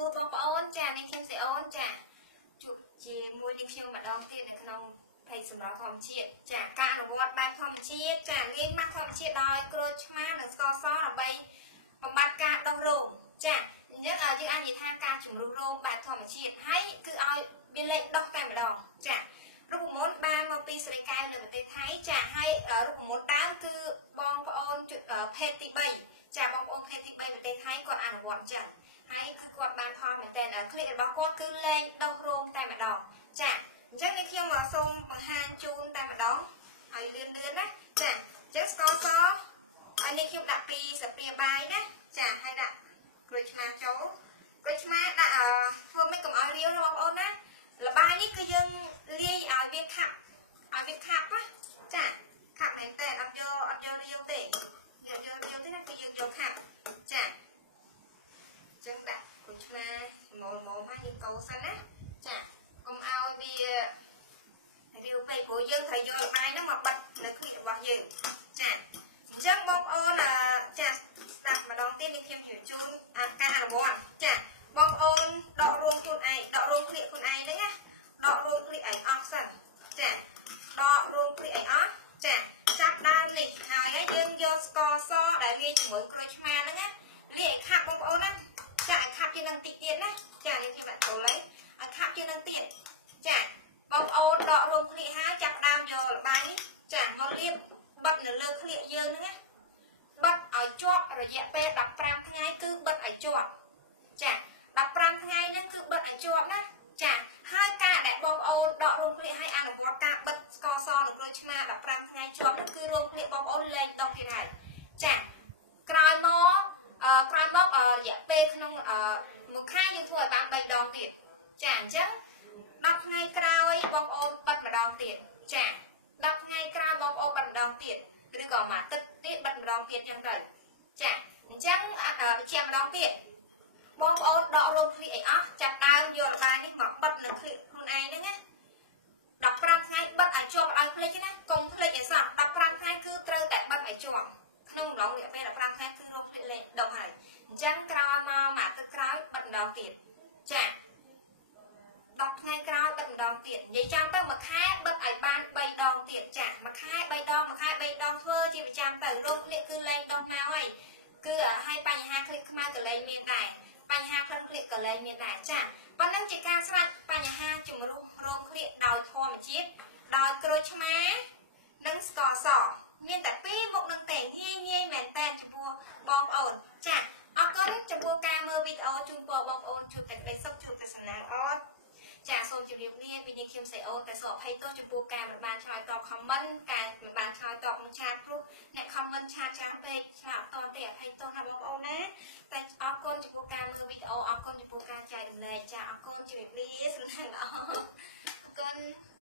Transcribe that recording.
សួរបបងប្អូនចានេះខ្ញុំសេអូនចាជួបជាមួយនឹងខ្ញុំម្ដងទៀតនៅក្នុងភ័យសម្រាប់ធម្មជាតិចាការអនុវត្តបែបធម្មជាតិចាងាយម៉ាស់ធម្មជាតិដោយក្រូចឆ្មានិងស្ករសដើម្បីបំបត្តិការដុះរោមចាអញ្ចឹងយើងអាចនិយាយថាការជំរុះរោមបែបធម្មជាតិហើយគឺឲ្យវាលេខដុះតែម្ដងចារូបមន្តបានមកពីស្រីកែវនៅប្រទេសថៃចាហើយរូបមន្តដើមគឺបងប្អូនភេទទី3ចាបងប្អូនភេទទី3ប្រទេសថៃគាត់អនុវត្តអញ្ចឹងហើយគឺគាត់បានផលមែនតើคลิกរបស់គាត់គឺលេងដុះរោមតែម្ដងចាអញ្ចឹងនេះខ្ញុំសូមបង្ហាញជូនតែម្ដងឲ្យលឿនណាចាអញ្ចឹងស្ករសហើយនេះខ្ញុំដាក់ពីស្លាបព្រាបាយណាចាហើយដាក់ក្រូចឆ្មាចូលក្រូចឆ្មាដាក់ធ្វើមិនកុំឲ្យរាវណាបងប្អូនណាល្បាយនេះគឺយើងលាយឲ្យវាខាប់ណាចាខាប់មែនតើអត់យករាវទេយករាវទេណាគឺយើងយកខាប់ចាអញ្ចឹងដាក់ក្រូចឆ្មាម៉ូហើយយើងកូរសិនណាចាកុំឲ្យវារាវពេកព្រោះយើងត្រូវយកល្បាយហ្នឹងមកបិទនៅគ្លីករបស់យើងចាអញ្ចឹងបងប្អូនចាស្ដាប់ម្ដងទៀតនេះខ្ញុំជូនការអនុវត្តចាបងប្អូនដករួមខ្លួនឯងដករួមគ្លៀកខ្លួនឯងហ្នឹងណាដករួមគ្លៀកឯងអស់សិនចាដករួមគ្លៀកឯងអស់ចាចាប់ដើមនេះហើយយើងយកស្ករសដែលលាយជាមួយក្រូចឆ្មាហ្នឹងណាលាយឲ្យខាប់បងប្អូនណាចាឲ្យខាប់ជាងនឹងតិចទៀតណាចានេះខ្ញុំដាក់ចូលលេឲ្យខាប់ជាងនឹងទៀតចាបងប្អូនដករួមគ្លៀកហើយចាប់ដើមយកល្បាយនេះចាមកលាបបិទនៅលើគ្លៀកយើងហ្នឹងណាបិទឲ្យជាប់រយៈពេល15ថ្ងៃគឺបិទឲ្យជាប់ចា15ថ្ងៃហ្នឹងគឺបិទឲ្យជាប់ណាចាហើយការដែលបងប្អូនដករួមគ្លៀកឲ្យអនុវត្តការបិទស្ករសនិងក្រូចឆ្មា15ថ្ងៃជាប់គឺរួមគ្លៀកបងប្អូនលែងដុះទៀតហើយចាក្រោយមករយៈពេលក្នុងមួយខែយើងធ្វើឲ្យបាន3ដងទៀតចាអញ្ចឹង10ថ្ងៃក្រោយបងប្អូនបិទម្ដងទៀតចា10ថ្ងៃក្រោយបងប្អូនបិទម្ដងទៀតឬក៏មួយអាទិត្យទៀតបិទម្ដងទៀតអញ្ចឹងទៅចាអញ្ចឹងជាម្ដងទៀតបងប្អូនដករួមគ្លៀកឲ្យអស់ចាប់ដើមយកល្បាយនេះមកបិទនៅគ្លៀកខ្លួនឯងហ្នឹងណា15ថ្ងៃបិទឲ្យជាប់ឲ្យភ្លេចណាកុំភ្លេចឲ្យសោះ15ថ្ងៃគឺត្រូវតែបិទឲ្យជាប់ក្នុងរយៈពេល15ថ្ងៃគឺរកភ្លេចលេងដុំហើយអញ្ចឹងក្រោយមកមួយអាទិត្យក្រោយបិទម្ដងទៀតចា10ថ្ងៃក្រោយបិទម្ដងទៀតនិយាយចាំទៅមួយខែបិទឲ្យបាន3ដងទៀតចាមួយខែ3ដងធ្វើជាប្រចាំទៅរោគគ្លៀកគឺលែងដុំមកហើយគឺឲ្យបញ្ហាគ្លៀកខ្មៅក៏លែងមានដែរបញ្ហាក្លិនគ្លៀកក៏លែងមានដែរចាប៉ុណ្ណឹងជាការស្រេចបញ្ហាជំរុះរោមគ្លៀកដោយធម្មជាតិដោយក្រូចឆ្មានិងស្ករសមានតែ2មុខនឹងទេងាយមែនតើចំពោះបងប្អូនចាអរគុណចំពោះការមើលវីដេអូជូនពរបងប្អូនជួបតែក្តីសុខជួបតែសំណាងល្អចាសូមជម្រាបលាពីនេះខ្ញុំសេអូនតែសូមអភ័យទោសចំពោះការមិនបានឆ្លើយតបខមមិនការមិនបានឆ្លើយតបក្នុងឆាតព្រោះអ្នកខមមិនឆាតច្រើនពេកឆ្លើយអត់តទេអភ័យទោសណាបងប្អូនណាតែអរគុណចំពោះការមើលវីដេអូអរគុណចំពោះការចែករំលែកចាអរគុណជម្រាបលាសំណាងល្អ